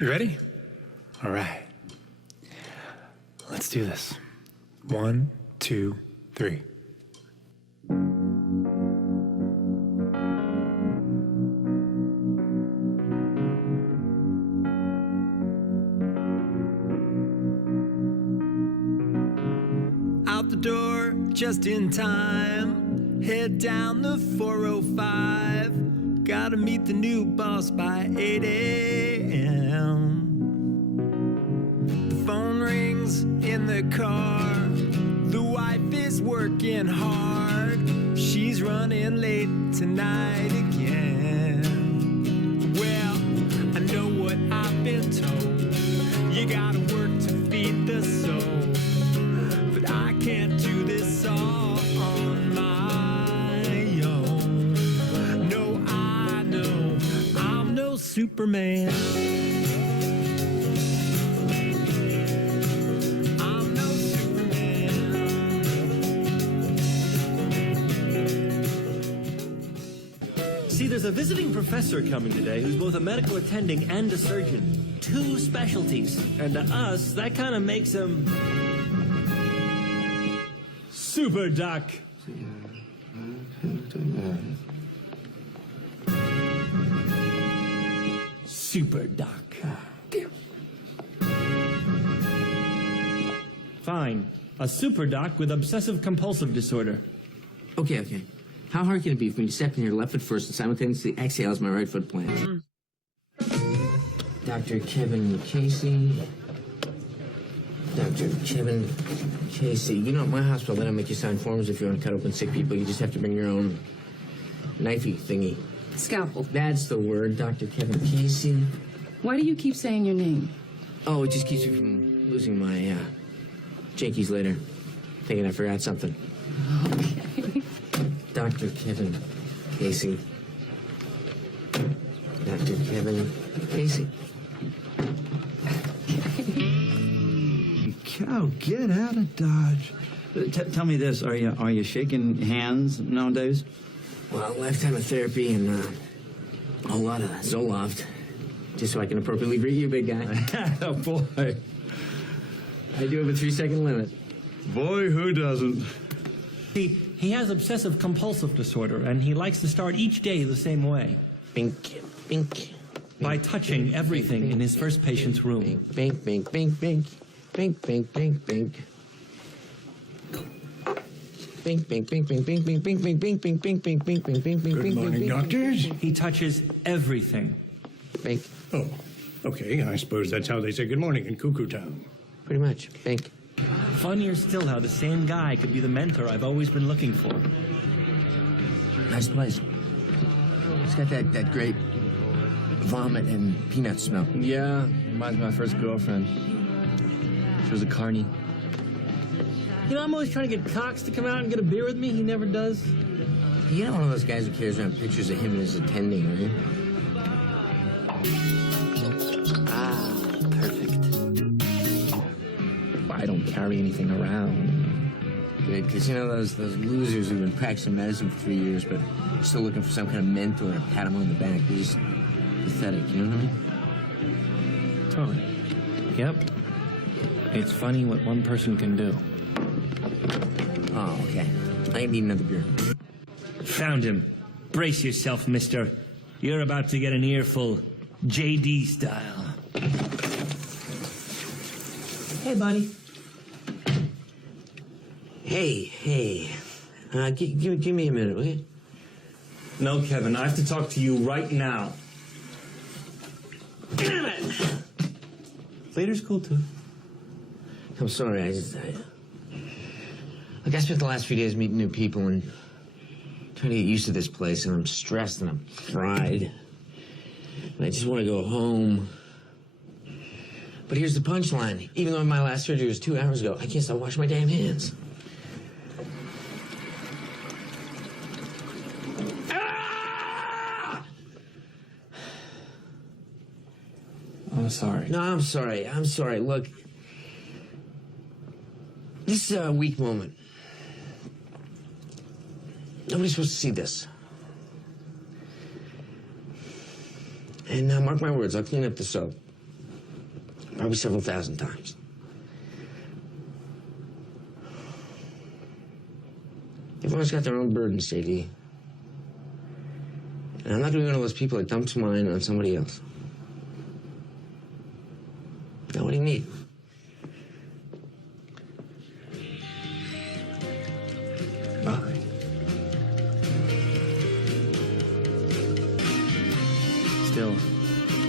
You ready? All right. Let's do this. 1, 2, 3. Out the door just in time. Head down the 405. Gotta meet the new boss by 8 a.m. The phone rings in the car. The wife is working hard. She's running late tonight again. Well, I know what I've been told. You gotta work to feed the soul. But I can't do this all on my own. No, I know I'm no Superman. I'm no Superman. See, there's a visiting professor coming today who's both a medical attending and a surgeon. 2 specialties. And to us, that kind of makes him... Super Doc. Super Doc. Fine. A super doc with obsessive compulsive disorder. Okay. How hard can it be for me to step in your left foot first and simultaneously exhale as my right foot plants? Dr. Kevin Casey. Dr. Kevin Casey. You know, at my hospital, they don't make you sign forms if you want to cut open sick people. You just have to bring your own knifey thingy. Scalpel. That's the word, Dr. Kevin Casey. Why do you keep saying your name? Oh, it just keeps me from losing my jinkies later. Thinking I forgot something. Okay. Dr. Kevin Casey. Dr. Kevin Casey. Cow, get out of Dodge. Tell me this, are you shaking hands nowadays? Well, lifetime of therapy and a whole lot of Zoloft. Just so I can appropriately greet you, big guy. Oh, boy. I do have a 3-second limit. Boy, who doesn't? See, he has obsessive compulsive disorder, and he likes to start each day the same way. Bink, bink. By touching everything in his first patient's room. Bink, bink, bink, bink. Bink, bink, bink, bink. Bink, bink, bink, bink, bink, bink, bink, bink, bink, bink, bink, bink, bink, bink, bink, bink, Good morning, doctors. He touches everything. Bink. Oh, okay. I suppose that's how they say good morning in Cuckoo Town. Pretty much. Bink. Funnier still how the same guy could be the mentor I've always been looking for. Nice place. It's got that great vomit and peanut smell. Yeah, reminds me of my first girlfriend. She was a carny. You know, I'm always trying to get Cox to come out and get a beer with me. He never does. You're not one of those guys who carries around pictures of him and his attending, are you? Ah, perfect. I don't carry anything around. Good, because you know those losers who've been practicing medicine for 3 years, but still looking for some kind of mentor to pat them on the back. They're just pathetic, you know what I mean? Totally. Yep. It's funny what one person can do. Oh, okay. I need another beer. Found him. Brace yourself, mister. You're about to get an earful, JD style. Hey, buddy. Hey. Give me a minute, will you? No, Kevin, I have to talk to you right now. Damn it! Later's cool, too. I'm sorry, Look, I spent the last few days meeting new people and trying to get used to this place, and I'm stressed and I'm fried. And I just want to go home. But here's the punchline. Even though my last surgery was 2 hours ago, I guess I'll wash my damn hands. Ah! I'm sorry. No, I'm sorry. Look, this is a weak moment. Nobody's supposed to see this. And mark my words, I'll clean up the soap. Probably several thousand times. Everyone's got their own burdens, JD. And I'm not gonna be one of those people that dumps mine on somebody else. Now, what do you need? Bye. Still,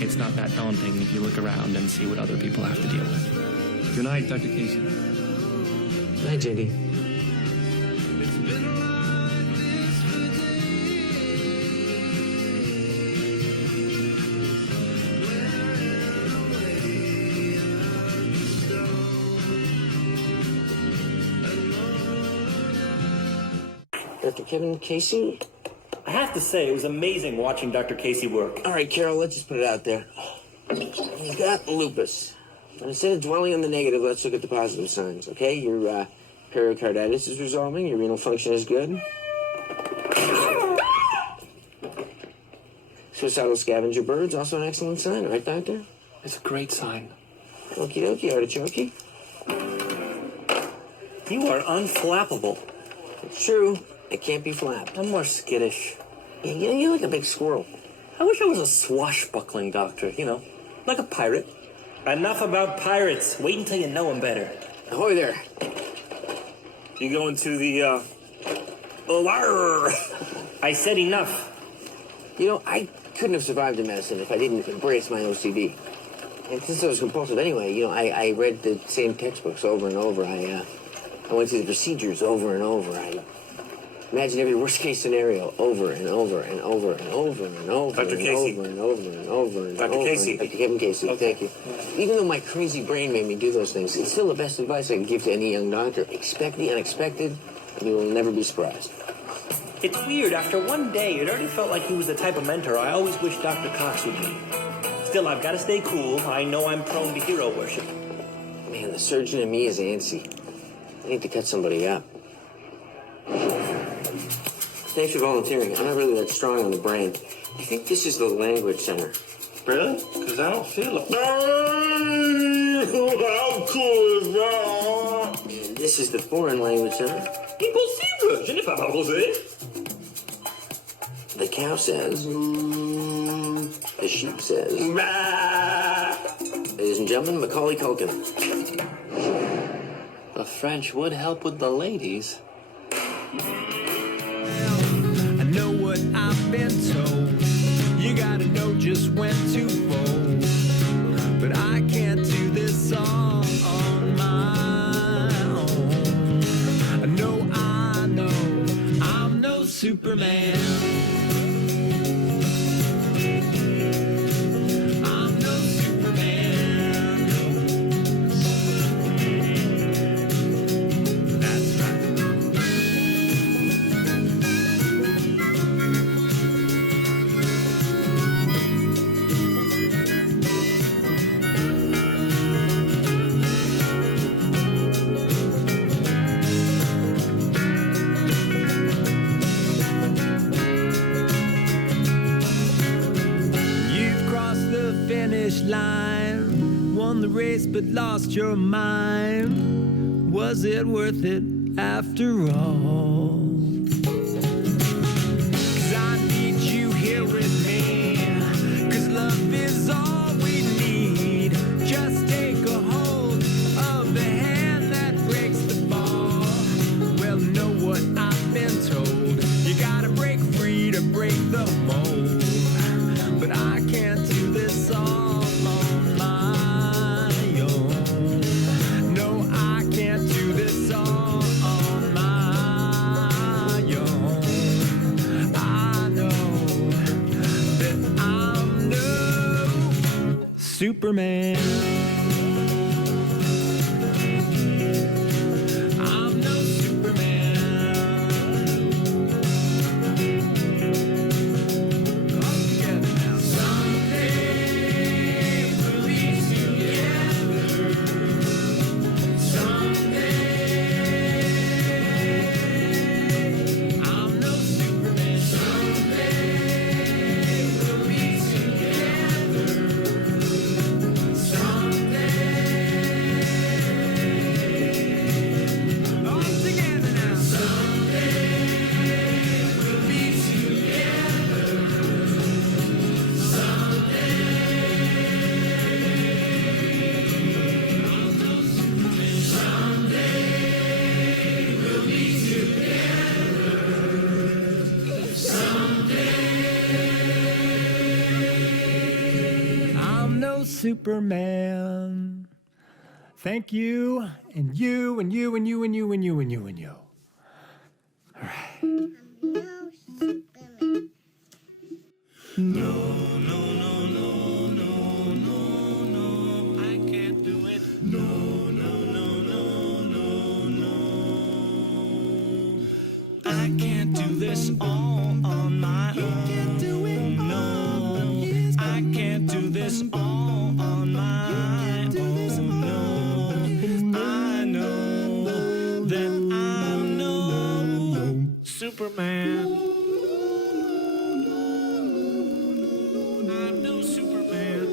it's not that daunting if you look around and see what other people have to deal with. Good night, Dr. Casey. Good night, JD. Dr. Kevin Casey? I have to say, it was amazing watching Dr. Casey work. All right, Carol, let's just put it out there. You've got lupus. And instead of dwelling on the negative, let's look at the positive signs, okay? Your pericarditis is resolving, your renal function is good. Suicidal scavenger birds, also an excellent sign, right, Doctor? It's a great sign. Okie dokie, artichoke. You are unflappable. It's true, it can't be flapped. I'm more skittish. Yeah, you're like a big squirrel. I wish I was a swashbuckling doctor, you know, like a pirate. Enough about pirates. Wait until you know them better. Ahoy there. You going to the, I said enough. You know, I couldn't have survived in medicine if I didn't embrace my OCD. And since I was compulsive anyway, you know, I read the same textbooks over and over. I went through the procedures over and over. I imagined every worst-case scenario over and over and over and over and over Dr. and Casey. over and over and over and Dr. over. Casey. Dr. Kevin Casey, Okay. thank you. Even though my crazy brain made me do those things, it's still the best advice I can give to any young doctor. Expect the unexpected, and you will never be surprised. It's weird. After one day, it already felt like he was the type of mentor I always wished Dr. Cox would be. Still, I've got to stay cool. I know I'm prone to hero worship. Man, the surgeon in me is antsy. I need to cut somebody up. Thanks for volunteering. I'm not really that strong on the brain. I think this is the language center. Really? Because I don't feel it. How cool is that? And this is the foreign language center. Impossible! Je n'ai pas parlé. The cow says. The sheep says. Ladies and gentlemen, Macaulay Culkin. The French would help with the ladies. I know what I've been told. You gotta know just when to fold. But I can't do this all on my own. I know I'm no Superman. I'm no Superman. That's right. Line, won the race but lost your mind. Was it worth it after all? 'Cause I need you here with me, 'cause love is all we need. Just take a hold of the hand that breaks the fall. Well, know what I've been told. You gotta break free to break the mold. But I can't do this all. Superman. I'm no Superman. All together now. Someday we'll be together. Someday I'm no Superman. Someday we'll be together. Someday no Superman. Thank you, and you, and you, and you, and you, and you, and you, and you. All right. No Superman. No, no, no, no, no, no, no, I can't do it. No, no, no, no, no, no. I can't do this all on my own. You can't do it all. No, I can't do this all on my own. No, I know that I'm no Superman. I'm no Superman.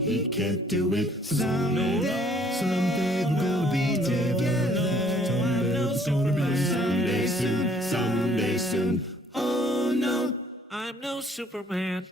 He can't do it. Someday we'll be together. So I'm no Superman. Someday soon. Oh no, I'm no Superman.